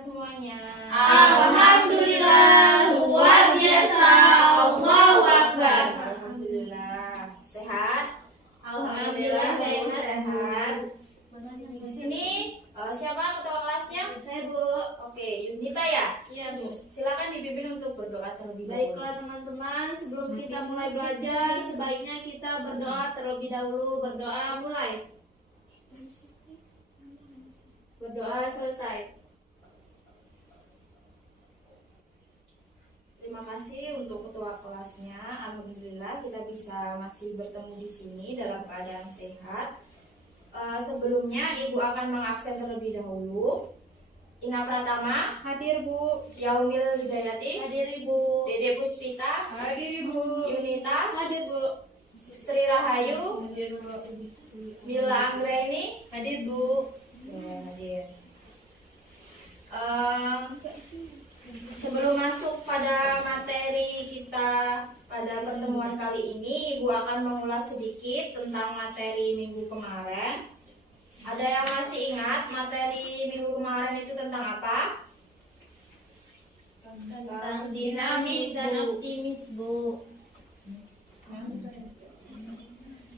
semuanya? Alhamdulillah, luar biasa. Allahu Akbar. Alhamdulillah. Sehat? Alhamdulillah, saya sehat. Di sini siapa ketua kelasnya? Saya, Bu. Oke, Yunita ya? Iya, Bu. Silakan dipimpin untuk berdoa terlebih dahulu. Baiklah teman-teman, sebelum kita mulai belajar, sebaiknya kita berdoa terlebih dahulu. Berdoa mulai. Berdoa selesai. Terima kasih untuk ketua kelasnya. Alhamdulillah kita bisa masih bertemu di sini dalam keadaan sehat. Sebelumnya Ibu akan mengabsen terlebih dahulu. Ina Pratama Hadir, Bu. Yaumil Hidayati, Hadir, Ibu. Dede Puspita, Hadir, Ibu. Yunita, Hadir, Bu. Sri Rahayu, Hadir, Bu. Mila Anggreni. Hadir, Bu. Ya, hadir. Sebelum masuk pada materi kita pada pertemuan kali ini, Ibu akan mengulas sedikit tentang materi minggu kemarin. Ada yang masih ingat materi minggu kemarin itu tentang apa? Tentang dinamis dan optimis, Bu.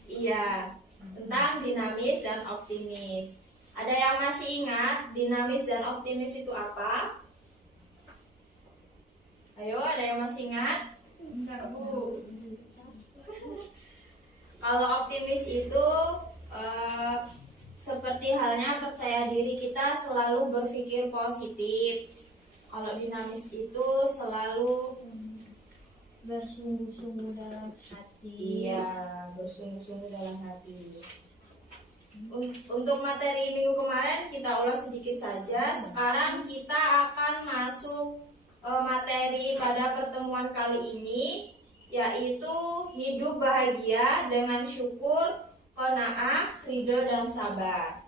Iya, tentang dinamis dan optimis. Ada yang masih ingat dinamis dan optimis itu apa? Ayo, ada yang masih ingat? Enggak, Bu. Kalau optimis itu seperti halnya percaya diri kita selalu berpikir positif. Kalau dinamis itu selalu Bersungguh-sungguh dalam hati. iya, bersungguh-sungguh dalam hati. Untuk materi minggu kemarin kita ulas sedikit saja. Sekarang kita akan masuk materi pada pertemuan kali ini, yaitu hidup bahagia dengan syukur, qanaah, ridho dan sabar.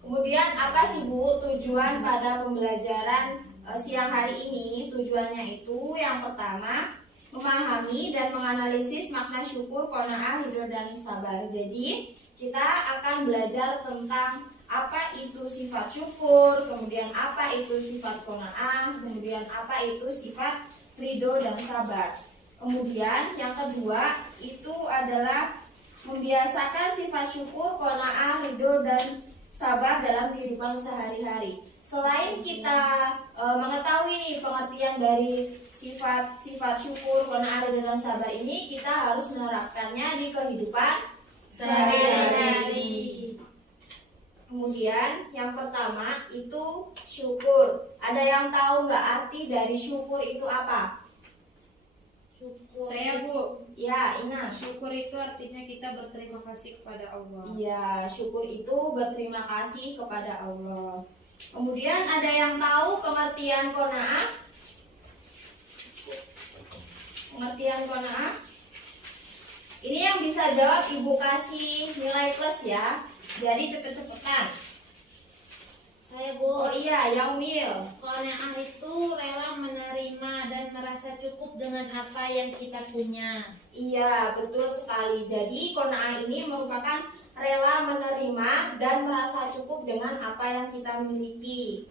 Kemudian apa sih Bu tujuan pada pembelajaran siang hari ini? Tujuannya itu yang pertama memahami dan menganalisis makna syukur, qanaah, ridho dan sabar. Jadi kita akan belajar tentang apa itu sifat syukur, kemudian apa itu sifat qanaah, kemudian apa itu sifat ridho dan sabar. Kemudian yang kedua itu adalah membiasakan sifat syukur, qanaah, ridho dan sabar dalam kehidupan sehari-hari. Selain kita mengetahui nih pengertian dari sifat syukur, qanaah, ridho dan sabar ini, kita harus menerapkannya di kehidupan sehari-hari. Kemudian yang pertama itu syukur. Ada yang tahu nggak arti dari syukur itu apa? Syukur. Saya, Bu. Ya, Ina. Syukur itu artinya kita berterima kasih kepada Allah. Iya, syukur itu berterima kasih kepada Allah. Kemudian ada yang tahu pengertian qanaah? Pengertian qanaah? Ini yang bisa jawab Ibu kasih nilai plus ya. Jadi cepet-cepetan. Saya, Bu. Oh iya, Yaumil. Qanaah itu rela menerima dan merasa cukup dengan apa yang kita punya. Iya, betul sekali. Jadi qanaah ini merupakan rela menerima dan merasa cukup dengan apa yang kita miliki,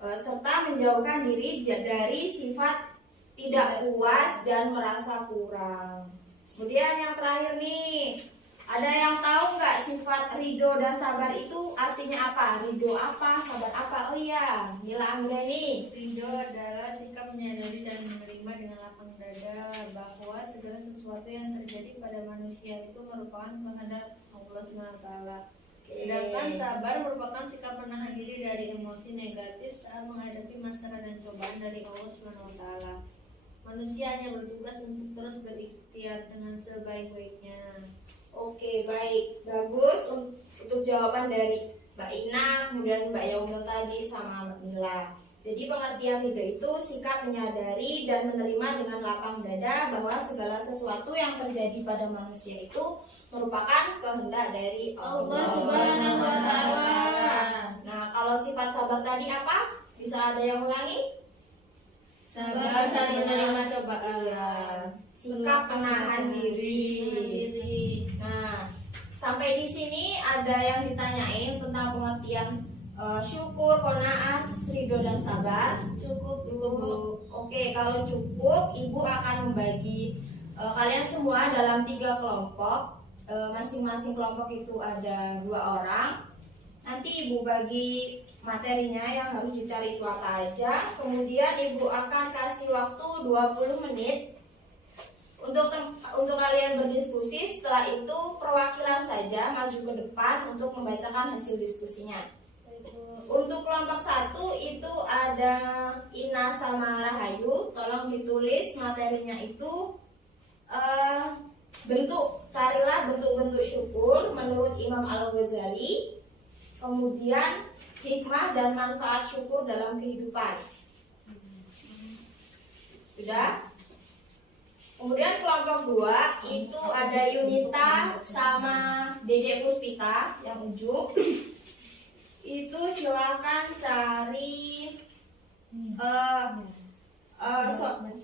serta menjauhkan diri dari sifat tidak puas dan merasa kurang. Kemudian yang terakhir nih, ada yang tahu nggak sifat ridho dan sabar itu artinya apa? Ridho apa, sabar apa? Oh iya, Mila Anggreni. Ridho adalah sikap menyadari dan menerima dengan lapang dada bahwa segala sesuatu yang terjadi pada manusia itu merupakan kehendak Allah SWT. Sedangkan sabar merupakan sikap menahan diri dari emosi negatif saat menghadapi masalah dan cobaan dari Allah SWT. Manusia hanya bertugas untuk terus berikhtiar dengan sebaik-baiknya. Oke, baik, bagus untuk jawaban dari Mbak Ina, kemudian Mbak Yaumil tadi sama Mbak Mila. Jadi pengertian ridho itu sikap menyadari dan menerima dengan lapang dada bahwa segala sesuatu yang terjadi pada manusia itu merupakan kehendak dari Allah Subhanahu wa Ta'ala. Nah, kalau sifat sabar tadi apa? Bisa ada yang ulangi? Sabar saat menerima cobaan. Iya, sikap menahan diri. Nah, sampai di sini ada yang ditanyain tentang pengertian syukur, qanaah, ridho ridho dan sabar? Cukup Bu. Oke, kalau cukup, Ibu akan membagi kalian semua dalam 3 kelompok. Masing-masing kelompok itu ada 2 orang. Nanti Ibu bagi materinya yang harus dicari itu apa aja. Kemudian Ibu akan kasih waktu 20 menit untuk kalian berdiskusi. Setelah itu perwakilan saja maju ke depan untuk membacakan hasil diskusinya. Untuk kelompok 1 itu ada Ina sama Rahayu. Tolong ditulis materinya itu carilah bentuk-bentuk syukur menurut Imam Al-Ghazali. Kemudian hikmah dan manfaat syukur dalam kehidupan. Sudah? Kemudian kelompok 2 itu ada Yunita sama Dedek Puspita yang ujung. Itu silakan cari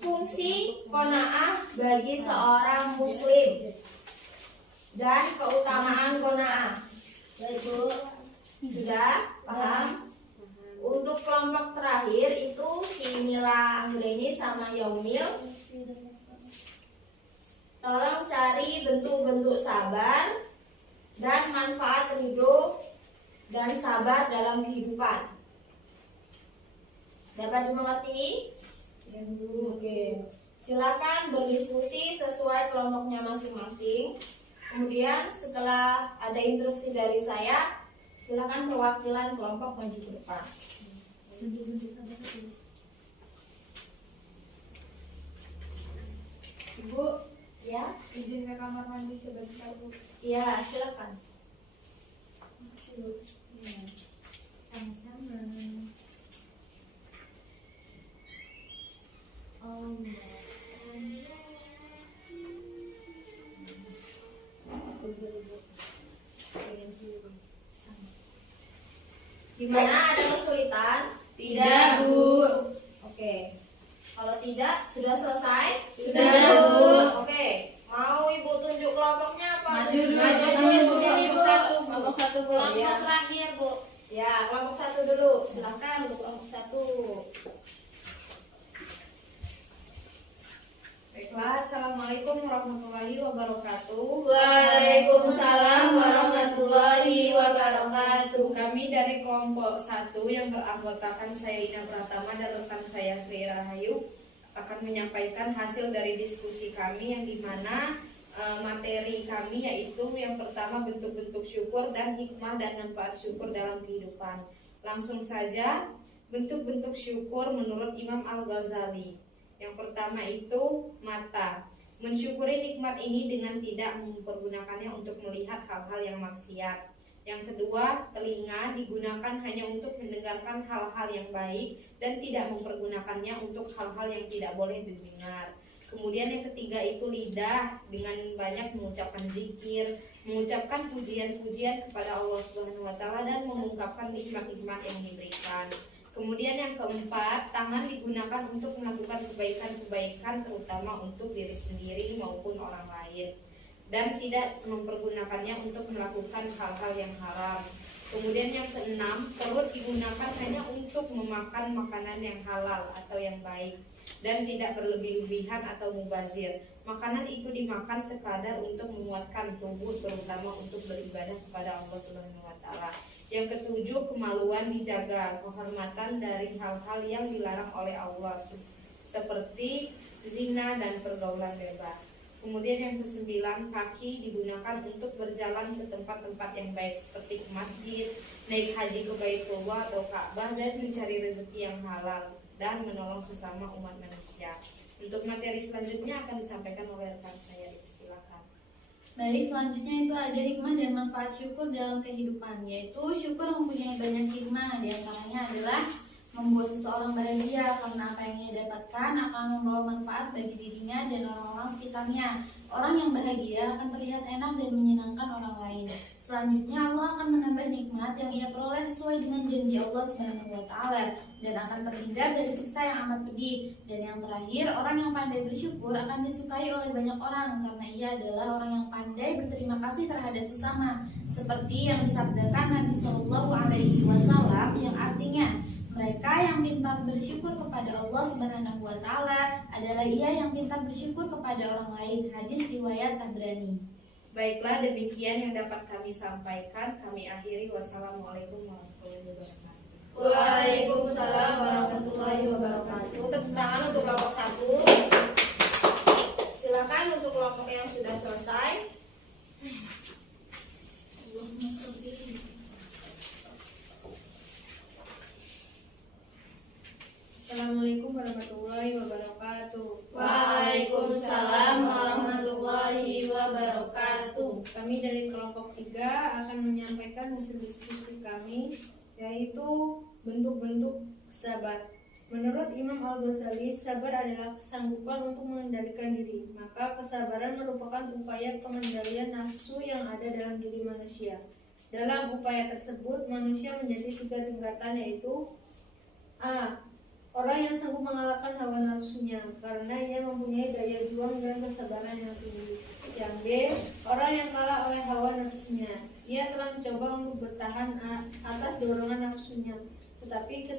fungsi qanaah bagi seorang muslim dan keutamaan qanaah. Sudah paham? Untuk kelompok terakhir itu si Mila Anggreni sama Yaumil. Tolong cari bentuk-bentuk sabar dan manfaat ridho dan sabar dalam kehidupan. Dapat dimengerti? Oke. Silakan berdiskusi sesuai kelompoknya masing-masing. Kemudian setelah ada instruksi dari saya, silakan perwakilan kelompok maju ke depan. Ibu, Ya, izin ke kamar mandi sebentar Bu. ya silakan. Makasih Bu. Sama-sama. Gimana, ada kesulitan? Tidak Bu. Oke. Kalau tidak, sudah selesai? Sudah, Bu. Oke. Mau Ibu tunjuk kelompoknya apa? Maju sendiri Bu. Kelompok 1 Bu. Iya. Terakhir Bu. Ya, kelompok 1 dulu. Silakan untuk kelompok 1. Baiklah, Assalamualaikum warahmatullahi wabarakatuh. Waalaikumsalam warahmatullahi wabarakatuh. Kami dari kelompok 1 yang beranggotakan saya Ina Pratama dan rekan saya Sri Rahayu akan menyampaikan hasil dari diskusi kami yang dimana materi kami yaitu yang pertama bentuk-bentuk syukur dan hikmah dan manfaat syukur dalam kehidupan. Langsung saja, bentuk-bentuk syukur menurut Imam Al-Ghazali. Yang pertama itu mata. Mensyukuri nikmat ini dengan tidak mempergunakannya untuk melihat hal-hal yang maksiat. Yang kedua, telinga digunakan hanya untuk mendengarkan hal-hal yang baik dan tidak mempergunakannya untuk hal-hal yang tidak boleh didengar. Kemudian yang ketiga itu lidah dengan banyak mengucapkan zikir, mengucapkan pujian-pujian kepada Allah Subhanahu wa taala dan mengungkapkan nikmat-nikmat yang diberikan. Kemudian yang keempat, tangan digunakan untuk melakukan kebaikan-kebaikan terutama untuk diri sendiri maupun orang lain dan tidak mempergunakannya untuk melakukan hal-hal yang haram. Kemudian yang keenam, perut digunakan hanya untuk memakan makanan yang halal atau yang baik dan tidak berlebih-lebihan atau mubazir. Makanan itu dimakan sekadar untuk menguatkan tubuh terutama untuk beribadah kepada Allah Subhanahu wa taala. Yang ketujuh, kemaluan dijaga, kehormatan dari hal-hal yang dilarang oleh Allah seperti zina dan pergaulan bebas. Kemudian yang kesembilan, kaki digunakan untuk berjalan ke tempat-tempat yang baik seperti ke masjid, naik haji ke Baitullah atau Ka'bah dan mencari rezeki yang halal dan menolong sesama umat manusia. Untuk materi selanjutnya akan disampaikan oleh rekan saya, silakan. Baik, selanjutnya itu ada hikmah dan manfaat syukur dalam kehidupan, yaitu syukur mempunyai banyak hikmah. Di antaranya adalah membuat seseorang bahagia karena apa yang ia dapatkan akan membawa manfaat bagi dirinya dan orang-orang sekitarnya. Orang yang bahagia akan terlihat enak dan menyenangkan orang lain. Selanjutnya Allah akan menambah nikmat yang ia peroleh sesuai dengan janji Allah Subhanahu wa taala dan akan terhindar dari siksa yang amat pedih. Dan yang terakhir, orang yang pandai bersyukur akan disukai oleh banyak orang karena ia adalah orang yang pandai berterima kasih terhadap sesama. Seperti yang disabdakan Nabi Shallallahu alaihi wasallam yang artinya, Mereka yang pintar bersyukur kepada Allah Subhanahu wa taala adalah ia yang pintar bersyukur kepada orang lain. Hadis riwayat Tabrani. Baiklah, demikian yang dapat kami sampaikan. Kami akhiri. Wassalamualaikum warahmatullahi wabarakatuh. Waalaikumsalam warahmatullahi wabarakatuh. Tepuk tangan untuk kelompok 1. Silakan untuk kelompok yang sudah selesai. Assalamualaikum warahmatullahi wabarakatuh. Waalaikumsalam warahmatullahi wabarakatuh. Kami dari kelompok 3 akan menyampaikan hasil diskusi kami, yaitu bentuk-bentuk sabar. Menurut Imam Al-Ghazali, sabar adalah kesanggupan untuk mengendalikan diri. Maka kesabaran merupakan upaya pengendalian nafsu yang ada dalam diri manusia. Dalam upaya tersebut, manusia menjadi 3 tingkatan, yaitu A. Orang yang sanggup mengalahkan hawa nafsunya karena ia mempunyai daya juang dan kesabaran yang tinggi. Yang B. Orang yang kalah oleh hawa nafsunya. Ia telah mencoba untuk bertahan atas dorongan nafsunya, tetapi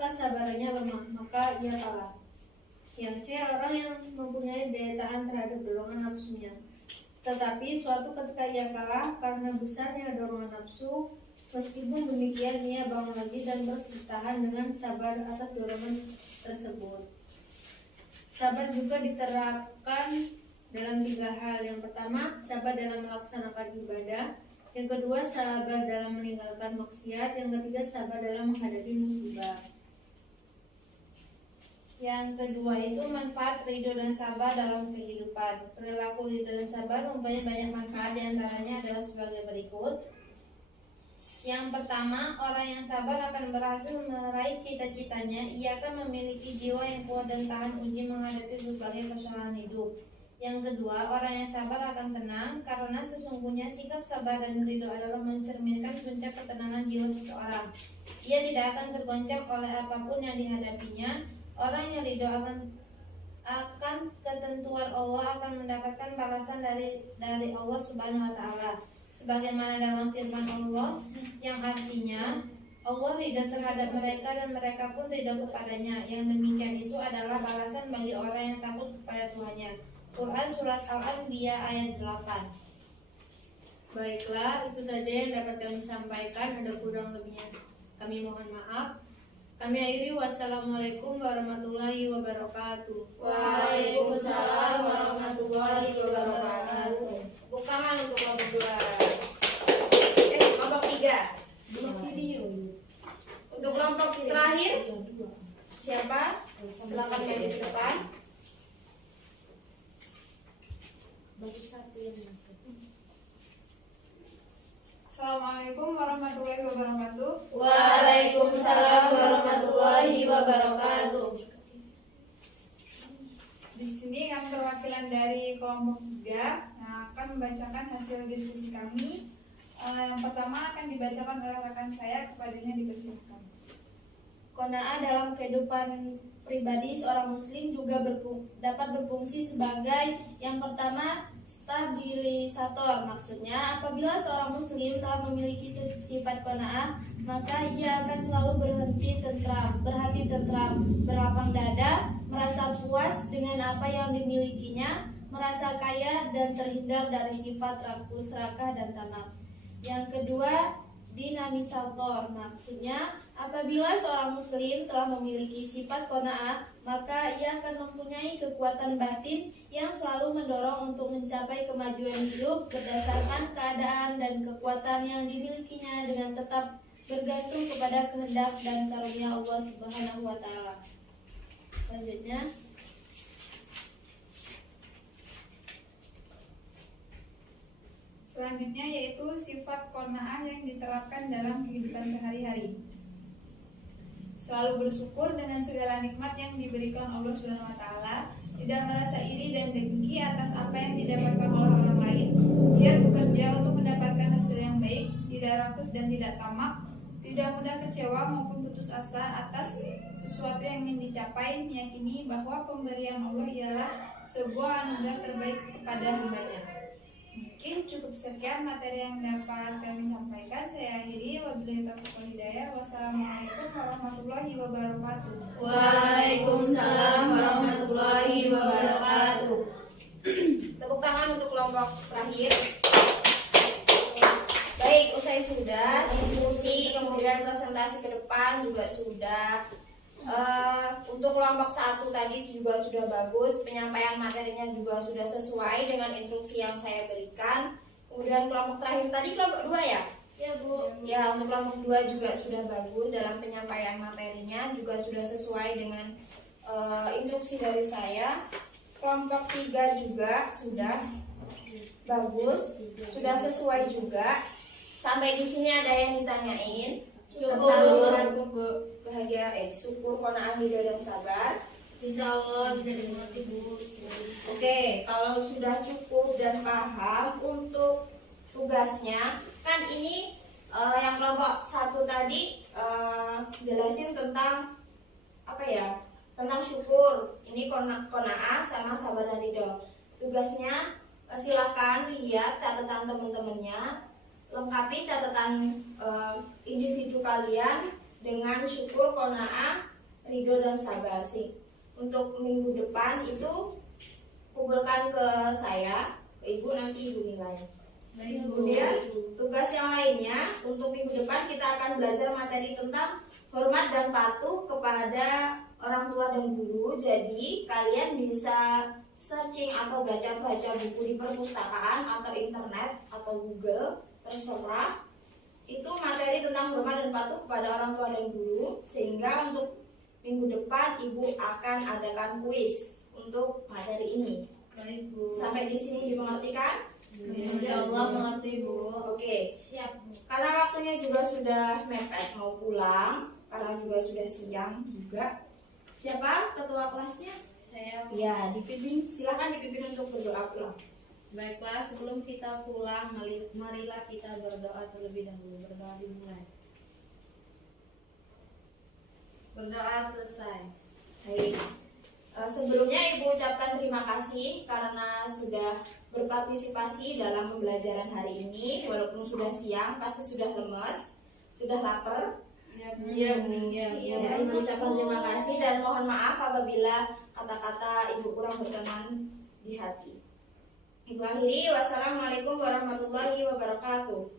kesabarannya lemah, maka ia kalah. Yang C. Orang yang mempunyai daya tahan terhadap dorongan nafsunya, tetapi suatu ketika ia kalah karena besarnya dorongan nafsu. Meskipun demikian, ia bangun lagi dan terus bertahan dengan sabar atas dorongan tersebut. Sabar juga diterapkan dalam 3 hal. Yang pertama, sabar dalam melaksanakan ibadah. Yang kedua, sabar dalam meninggalkan maksiat. Yang ketiga, sabar dalam menghadapi musibah. Yang kedua itu manfaat ridho dan sabar dalam kehidupan. Perilaku ridho dan sabar mempunyai banyak manfaat, diantaranya adalah sebagai berikut. Yang pertama, orang yang sabar akan berhasil meraih cita-citanya. Ia akan memiliki jiwa yang kuat dan tahan uji menghadapi berbagai persoalan hidup. Yang kedua, orang yang sabar akan tenang karena sesungguhnya sikap sabar dan ridho adalah mencerminkan puncak ketenangan jiwa seseorang. Ia tidak akan tergoncang oleh apapun yang dihadapinya. Orang yang ridho akan ketentuan Allah akan mendapatkan balasan dari Allah Subhanahu wa taala. Sebagaimana dalam firman Allah yang artinya Allah ridha terhadap mereka dan mereka pun ridha kepadanya. Yang demikian itu adalah balasan bagi orang yang takut kepada Tuhannya. Quran Surat Al-Anbiya ayat 8. Baiklah, itu saja yang dapat kami sampaikan. Ada kurang lebihnya kami mohon maaf. Kami akhiri. Wassalamualaikum warahmatullahi wabarakatuh. Waalaikumsalam warahmatullahi wabarakatuh. Tepuk tangan untuk kelompok 2. Kelompok 3. Untuk kelompok terakhir, siapa? Silakan maju ke depan. Assalamualaikum warahmatullahi wabarakatuh. Waalaikumsalam warahmatullahi wabarakatuh. Di sini kami perwakilan dari kelompok 3 yang akan membacakan hasil diskusi kami. Yang pertama akan dibacakan oleh rekan saya, kepadanya dipersilakan. Qanaah dalam kehidupan pribadi seorang muslim juga dapat berfungsi sebagai yang pertama stabilisator. Maksudnya, apabila seorang muslim telah memiliki sifat qanaah, maka ia akan selalu berhati tentram, berlapang dada, merasa puas dengan apa yang dimilikinya, merasa kaya dan terhindar dari sifat rakus, serakah dan tamak. Yang kedua, dinamisator. Maksudnya, apabila seorang muslim telah memiliki sifat qanaah, maka ia akan mempunyai kekuatan batin yang selalu mendorong untuk mencapai kemajuan hidup berdasarkan keadaan dan kekuatan yang dimilikinya dengan tetap bergantung kepada kehendak dan karunia Allah Subhanahu wa taala. Selanjutnya, Selanjutnya yaitu sifat qanaah yang diterapkan dalam kehidupan sehari-hari. Selalu bersyukur dengan segala nikmat yang diberikan Allah Subhanahu wa taala, tidak merasa iri dan dengki atas apa yang didapatkan oleh orang lain. Dia bekerja untuk mendapatkan hasil yang baik, tidak rakus dan tidak tamak, tidak mudah kecewa maupun putus asa atas sesuatu yang ingin dicapai, meyakini bahwa pemberian Allah ialah sebuah anugerah terbaik kepada hambanya. Mungkin cukup sekian materi yang dapat kami sampaikan. Saya akhiri. Wabillahi taufiq wal hidayah. Wassalamualaikum warahmatullahi wabarakatuh. Waalaikumsalam warahmatullahi wabarakatuh. Tepuk tangan untuk kelompok terakhir. Baik, usai sudah diskusi, kemudian presentasi ke depan juga sudah. Untuk kelompok 1 tadi juga sudah bagus, penyampaian materinya juga sudah sesuai dengan instruksi yang saya berikan. Kemudian kelompok terakhir tadi kelompok 2 ya? Ya Bu. Ya, untuk kelompok 2 juga sudah bagus dalam penyampaian materinya, juga sudah sesuai dengan instruksi dari saya. Kelompok 3 juga sudah bagus, sudah sesuai juga. Sampai di sini ada yang ditanyain tentang sifat bahagia, syukur, qanaah, ridho dan sabar. Insya Allah bisa dimengerti Bu. Oke, kalau sudah cukup dan paham untuk tugasnya, kan ini yang kelompok 1 tadi jelasin tentang apa ya? Tentang syukur. Ini qanaah sama sabar dan ridho. Tugasnya silakan lihat catatan teman-temannya. Lengkapi catatan individu kalian dengan syukur, qanaah, ridho dan sabar sih. Untuk minggu depan itu kumpulkan ke saya, ke ibu, nanti ibu nilai. Kemudian tugas yang lainnya untuk minggu depan kita akan belajar materi tentang hormat dan patuh kepada orang tua dan guru. Jadi kalian bisa searching atau baca-baca buku di perpustakaan atau internet atau Google, terserah. Itu materi tentang hormat dan patuh kepada orang tua dan guru, sehingga untuk minggu depan ibu akan adakan kuis untuk materi ini. Baik Bu. Sampai di sini dimengerti kan? Insya Allah mengerti Bu. Oke. Siap Bu. Karena waktunya juga sudah mepet mau pulang, karena juga sudah siang juga. Siapa ketua kelasnya? Saya Bu. Ya, dipimpin. Silakan dipimpin untuk berdoa pulang. Baiklah, sebelum kita pulang, marilah kita berdoa terlebih dahulu. Berdoa dimulai. Berdoa selesai. Baik. Sebelumnya Ibu ucapkan terima kasih karena sudah berpartisipasi dalam pembelajaran hari ini. Walaupun sudah siang, pasti sudah lemes, sudah lapar. Iya Bu. Ya, Ibu ucapkan terima kasih dan mohon maaf apabila kata-kata Ibu kurang berkenan di hati. Ibu akhiri, wassalamualaikum warahmatullahi wabarakatuh.